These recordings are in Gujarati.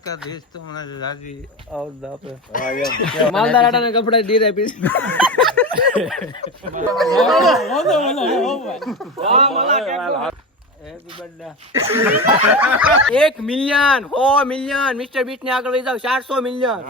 का देश तो हमारा राजी और दाप है मालदार आटा ने कपड़े दे रहे पीस happy birthday 1 million 100 million Mister Beast ને આગળ લઈ જાવ 400 મિલિયન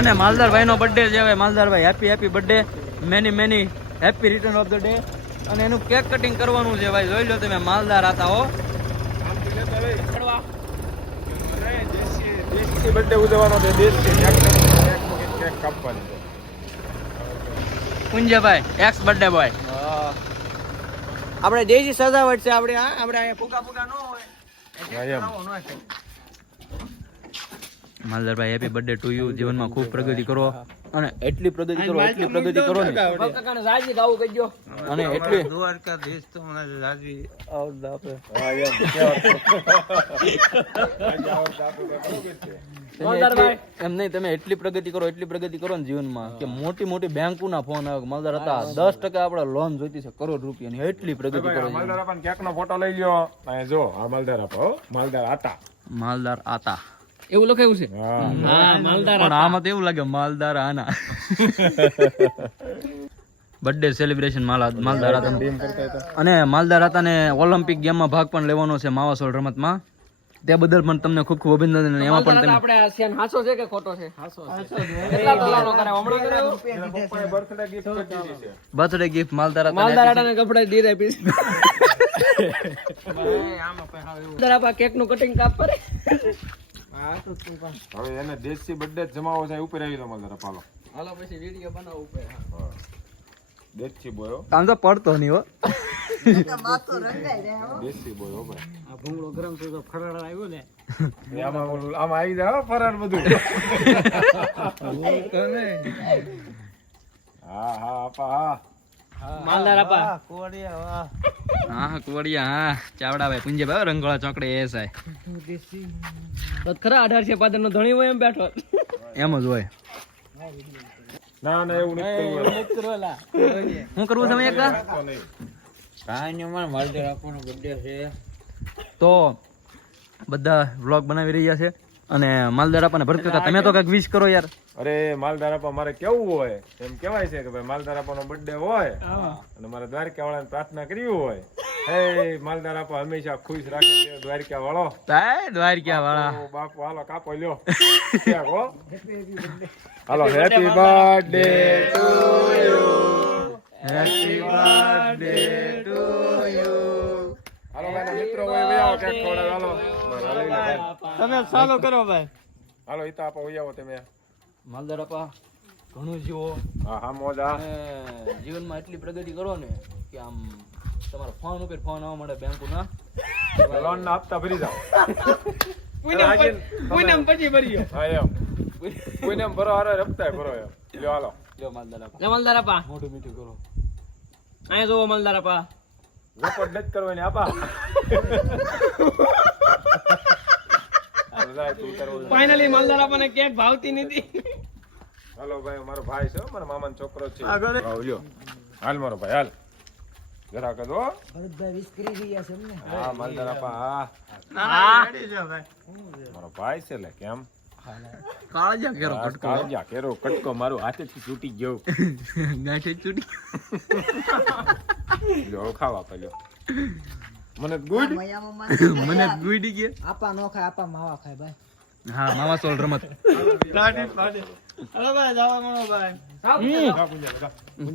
અને માલદાર ભાઈ નો બર્થડે છે હવે માલદાર ભાઈ happy birthday many happy return of the day અને એનું કેક કટિંગ કરવાનું છે ભાઈ જોઈ લો તમે માલદાર આતા હો દેશી બર્થડે ઉજવવાનો છે દેશી કેક કાપવાની છે પુંજાભાઈ એક્સ બર્થડે બોય આપણે દેશી સજાવટ છે આપણે અહીંયા ફૂકા ન હોય માલદારભાઈ હેપી બર્થડે ટુ યુ જીવનમાં ખૂબ પ્રગતિ કરો અને એટલી પ્રગતિ કરો ને કાકાને રાજી ગાવું કહેજો અને એટલી દ્વારકા દેશ તો हमारा राजी और दाप है એમ નહીં તમે એટલી પ્રગતિ કરો ને જીવનમાં કે મોટી બેંકોના ફોન આવે માલદાર હતા 10% આપણે લોન જોઈતી છે કરોડ રૂપિયાની એટલી પ્રગતિ કરો માલદાર આપણ કેક નો ફોટો લઈ લ્યો આ જો આ માલદાર આપો માલદાર આતા એવું લખાયું છે હા માલદાર પણ આમાં તો એવું લાગે માલદાર આના બર્થડે સેલિબ્રેશન માલદાર આતા અને માલદાર આતાને ઓલિમ્પિક ગેમમાં ભાગ પણ લેવાનો છે માવાસોલ રમતમાં તે બદલ પણ તમને ખૂબ અભિનંદન એમાં પણ તમે આપણે આસિયાન હાસો છે કે ખોટો છે હાસો કેટલા કલાનો કરે હમણાં કર્યો બર્થડે ગિફ્ટ માલદાર આતાને કપડા દે દે પીસ માલદાર આપા કેક નું કટિંગ કાપ કરે હવે એને દેશી બર્થડે જમાવો છે ઉપર આવી તો માલદાર પાલો હાલો પછી વિડિયો બનાવો ઉપર દેશી બોયો આમ તો પડતો નહીં હો માથો રંગાઈ જાય હો દેશી બોયો ભાઈ આ ભૂંગળો ગરમ થયો તો ફરાળ આવ્યો ને આમાં આવી જાય ફરાર બધું હા આપા માલદાર આપા कोड़िया હા કુવડિયા હા ચાવડા ભાઈ પુંજે ભાઈ રંગોળા ચોકડે એ સાય તો ખરા 18 પાદર નો ધણી હોય એમ બેઠો એમ જ હોય ના એવું નથી કરવું હું કરવું તમે એક કાઈ ને મારા માલદાર આપવાનો બર્થડે છે તો બધા વ્લોગ બનાવી રહ્યા છે અને માલદાર આપને ભરત કાકા તમે તો કઈક વિશ કરો યાર અરે માલદાર આપા મારે કેવું હોય એમ કહેવાય છે કે ભાઈ માલદાર આપાનો બર્થડે હોય અને મારે દ્વારકા વાળાને પ્રાર્થના કરવી હોય હે માલદાર આપા હંમેશા ખુશ રાખે છે દ્વારકા વાળો દ્વારકા વાળા બાપુ હાલો કાપો લ્યો હો હાલો happy birthday to you happy birthday to you હાલો મારા મિત્રો હોય આવો કેક ખવડાવ હાલો તમે ચાલો કરો ભાઈ હાલો ઈતા આપા હોય આવો તમે માલદાર આપા ઘણું જીવો હા મોજા જીવનમાં એટલી પ્રગતિ કરો ને કે આમ તમારો ફોન ઉપર ફોન આવવા મળે બેંકના લોન ના હપ્તા ભરી જાઓ પૂનમ પછી ભર્યો હા એમ કોઈને ભરો હારે હપ્તા ભરો એમ લ્યો હાલો લ્યો માલદાર આપા મોઢું મીઠું કરો અહીંયા જોવો માલદાર આપા રપટ નથી કરવાની આપા ફાઇનલી માલદાર આપને કેક ભાવતી નથી હાલો ભાઈ મારો ભાઈ છે મારા મામાનો છોકરો છે લ્યો હાલ મારો ભાઈ હાલ જરા કદો ભરતભાઈ વિશ કરી રહ્યા છે અમને હા માલદાર આપા હા રેડી છે ભાઈ મારો ભાઈ છે લે કેમ કાળજા કેરો કાળજા કેરો કટકો મારો હાથેથી તૂટી ગયો ગાંઠે ચૂટી લ્યો ખાવા પેલો મને ગુડ મને ગુડી ગયા આપા નો ખાય આપા માવા ખાય ભાઈ હા માવા સોલ રમત અરે ભાઈ જાવા મળો ભાઈ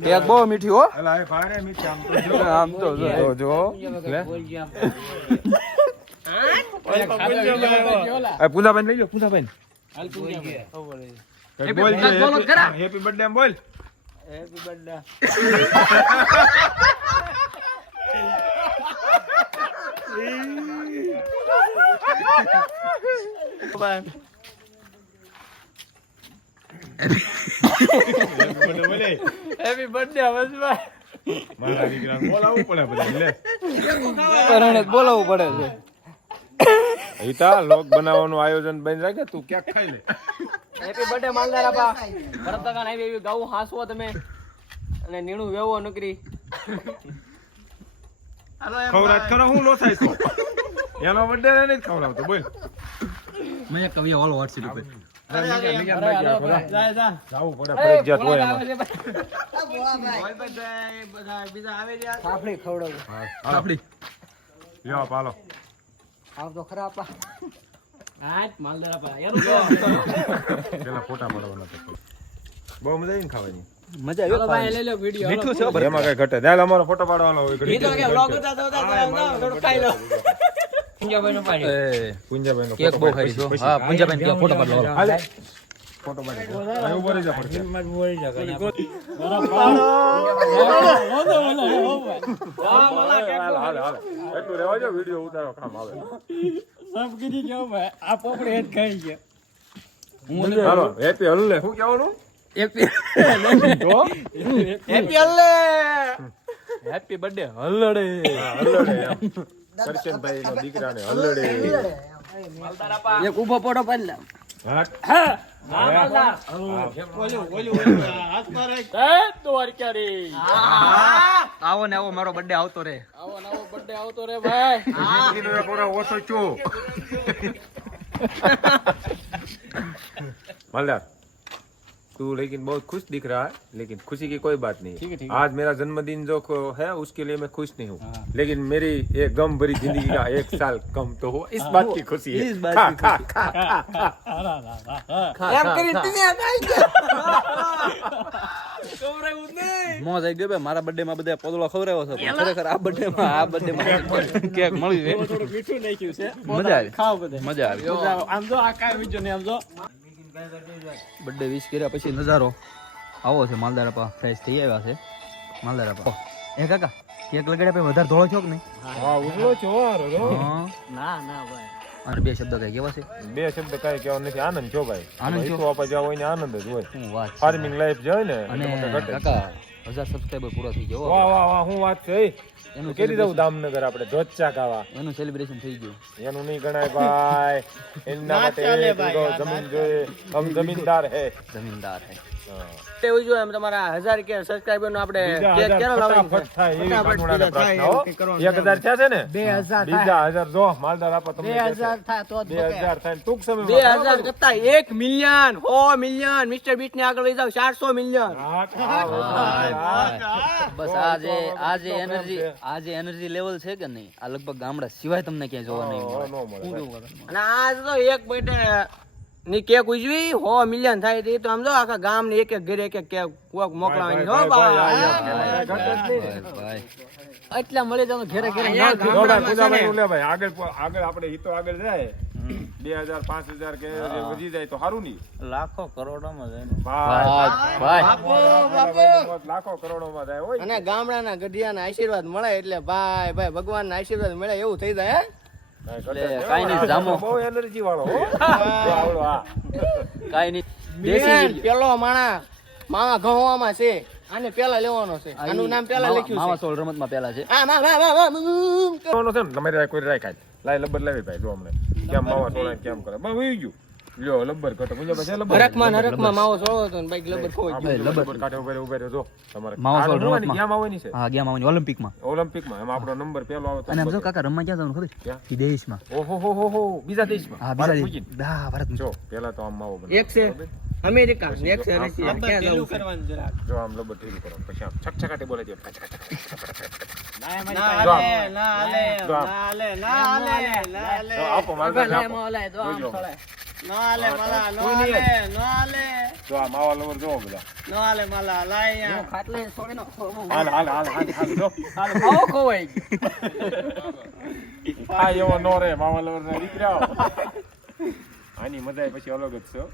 કેક બહુ મીઠી હો અલા એ ભારે મીઠી આમ તો જો લે પૂજાબેન લઈ લો પૂજાબેન હાલ તું બોલ બોલો ખરા હેપી બર્થડે એમ બોલ हैप्पी बर्थडे हैप्पी बर्थडे हवसભાઈ મારા દીકરા બોલાવવું પડે બધા લે કરણે બોલાવવું પડે છે ઈતા લોક બનાવવાનું આયોજન બની રાખે તું ક્યાંક ખાઈ લે હેપી બર્થડે માલદાર આપા ભરત કાકા ને આવી ગાવું હાસવો તમે અને નીણું વેવો નકરી ખવરાજ ખરો હું લો થાય છો એનો બર્થડે નહીં ખવડાવતો બોલ મેં એક કવિ ઓલો વોટ્સએપ ઉપર જાવું પડે ફરજિયાત હોય એમાં ફાફડી ખવડાવું આપડી લ્યો પાલો આવ તો ખરા આપા પેલા ફોટા પાડવાના તો બહુ મજા આવી ને ખાવાની મજા આવી મીઠું છે એમાં કઈ ઘટે દાલ અમારો ફોટો પાડવાનો હોય ઘડી પુંજાભાઈ નો કેક બહુ ખાઈ છો હા પંજાબી કે ફોટો પાડો હાલે ફોટો પાડી અહીં ઉભો રહી જા પડશે હાલે એટલું રહેવા જો વિડિયો ઉતારો કામ આવે હાલો હેપી હલ્લે શું કહેવાનું હેપી બર્થડે હલડે કરશનભાઈ નો દીકરાને હલ્લડે એક ઊભો ફોટો પાડી લે આવો ને આવો મારો બર્થડે આવતો રે ઓછો છું मल्लार तू लेकिन बहुत खुश दिख रहा है लेकिन खुशी की कोई बात नहीं है आज मेरा जन्मदिन जो है उसके लिए मैं खुश नहीं हूँ लेकिन मेरी एक गम भरी जिंदगी का 1 साल कम तो हो इस बात की खुशी है મોજ આવી ગયો મારા બર્થડે માં બધા પોદળો ખવરાવ્યો છે પણ ખરેખર આ બર્થડે માં કેક મળી છે થોડું મીઠું નાખ્યું છે મજા આવી ખાવ બધે મજા આવી આમ જો આ કાય વિજો ને આમ જો બર્થડે વિશ કર્યા પછી નજારો આવો છે માલદારાપા ફ્રેશ થઈ આવ્યા છે માલદારાપા એ કાકા કેક લગાડ્યા પછી વધારે ધોળો છો કે નહીં હા ઉજળો છો ના ના ભાઈ અને બે શબ્દ કઈ કેવા છે બે શબ્દ કઈ કેવા નથી આનંદ છો ભાઈ આનંદ છો આપા જાવ હોય ને આનંદ જ હોય શું વાત છે. ફાર્મિંગ લાઈફ જાય ને અને કાકા 1000 સબસ્ક્રાઇબર પૂરો થઈ ગયો વાહ વાહ વાહ હું વાત છે એનું કેરી દઉં દામનગર આપણે ધોચા ગાવા એનું સેલિબ્રેશન થઈ ગયું એનું નહીં ગણાય ભાઈ એના માટે એક વીઘો જમીન જોઈએ હમ જમીનદાર હે જમીનદાર હે એવું જોઈએ એમ તમારા 1000 કે સબસ્ક્રાઇબર નો આપણે કેક ક્યારે લાવવાનું છે? ફટાફટ થાય એવી કાનુડાના પ્રશ્ન હો 1000 થયા છે ને 2000 બીજા 1000 જો માલદાર આપો તમને 2000 થાય તો જ 2000 થાય ટૂંક સમયમાં 2000 કરતા 1 મિલિયન 100 મિલિયન મિસ્ટર બીટ ને આગળ લઈ જાવ 400 મિલિયન બસ આજે એનર્જી લેવલ છે કે નહીં આ લગભગ ગામડા સિવાય તમને ક્યાંય જોવા નહીં મળે અને આજ તો એક બર્થડે ની કેક ઉજવી 100 મિલિયન થાય તો એ તો આમ જો આખા ગામ ને એક કેક કેક કોક મોકલાવાની હો ભાઈ એટલા મળી જાવ ઘરે ઘરે આગળ આપણે ઈ તો આગળ જાય 2000 5000 કે વધી જાય તો સારું નહીં લાખો કરોડોમાં જાય લાખો કરોડોમાં જાય હોય અને ગામડાના ગઢિયાના આશીર્વાદ મળે એટલે ભાઈ ભગવાનના આશીર્વાદ મળે એવું થઈ જાય હે કાઈ નહીં જામો બહુ એનર્જી વાળો હો આવડો હા કાઈ નહીં દેશી પેલો માણા માવા ઘઉંમાં છે આને પેલા લેવાનો છે આનું નામ પેલા લખ્યું માવા છે સોળ રમતમાં પેલા છે આ મા કોનો છે ને તમારે કોઈ રાખાય લાય લબર લાવી ભાઈ જો હમણે કેમ માવા સોળાને કેમ કરે બસ વહી ગયું લ્યો લબર ઘટો મુજબ છે લબર હરકમાં માવો સોળો હતો ને બાઈક લબર ખોઈ ગયું લબર કાઢે ઉભે જો તમારે માવા સોળ રમવાની રમતમાં. ગેમ આવવાની છે હા ગયા માવાની ઓલિમ્પિકમાં ઓલિમ્પિકમાં એમાં આપણો નંબર પહેલો આવે તો અને આમ જો કાકા રમવા ક્યાં જવાનું ખબર ક્યાં? વિદેશમાં ઓહો હો હો હો બીજા દેશમાં હા ભારત બીજા મૂકીને. હા ભારત જો પેલા તો આમ માવો બને એક છે અમેરિકા ને એક છે રશિયા ક્યાં જવું છે જો આમ લબર ઢીલું કરો પછી આમ છકછકાટી બોલે છે ના હાલે ના હાલે ના હાલે ના હાલે ના હાલે આપો માલ ના આપો. હાલે તો આમ જોઈ લો. થોડે ના હાલે માલા ના કોઈ નહીં. હાલે ના હાલે જો આ માવા લવર જો બધા ના હાલે માલા લાયા ખાટલે છોડીનો હાલ જો આવો ખોવાઈ આ એવો નો રે માવા લવર ના દીકરા આની મજા પછી અલગ જ છે હો.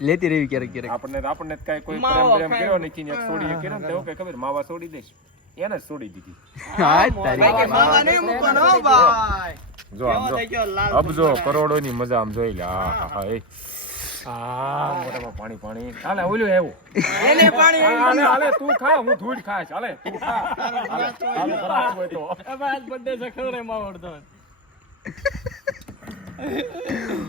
લેતી રહેવી ક્યારેક આપણને કઈ કોઈ માવો પ્રેમ ખાય. કર્યો નથી ને એક છોડી કર્યો ને તો એવું કઈ ખબર માવા છોડી દઈશ એને જ છોડી દીધી હા તારી બાકી માવા નહીં મૂકવાનો હો ભાઈ જો આમ જો કેવો થઈ ગયો લાલ અબજો કરોડોની મજા આમ જોઈ લે આ મોટામાં પાણી હાલે ઓલ્યું એવું એને પાણી હાલે તું ખા હું ધૂળ ખાઈશ હાલે તું ખા હાલે બરાબર હોય તો બર્થડે છે ખવરે માવડતો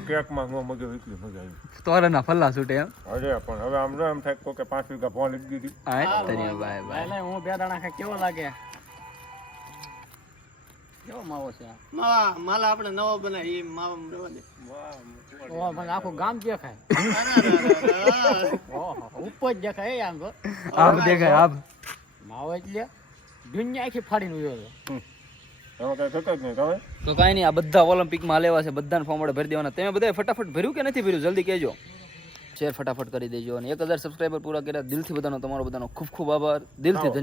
કેકમાં હું મગજ એકલી મજા આવી તોરાના ફલ્લા છૂટે એમ અરે પણ હવે આમ જો એમ થાય કે 5 વીઘા ભોં લીધી હતી હા તારી બાય બાય એટલે હું બે દાણા ખાઈ કેવો લાગે કેવો માવો છે આ? માલા આપણે નવો બનાવી એ માવા રવા દે. ઓહ, મને આખું ગામ દેખાય. ઓહો, ઉપર જ દેખાય એ આમ તો. આબ દેખાય આબ. માવો એટલે દુનિયા આખી ફાડીને ઉયો છે. તો કાંઈ નહીં, આ બધા ઓલિમ્પિકમાં હાલેવા છે, બધાને ફોર્મ વડે ભરી દેવાના. તમે બધાએ ફટાફટ ભર્યું કે નથી ભર્યું? જલ્દી કહેજો, શેર ફટાફટ કરી દેજો. અને 1000 સબસ્ક્રાઈબર પૂરા કર્યા. દિલથી બધાનો, તમારો બધાનો ખૂબ ખૂબ આભાર. દિલથી ધન્યવાદ.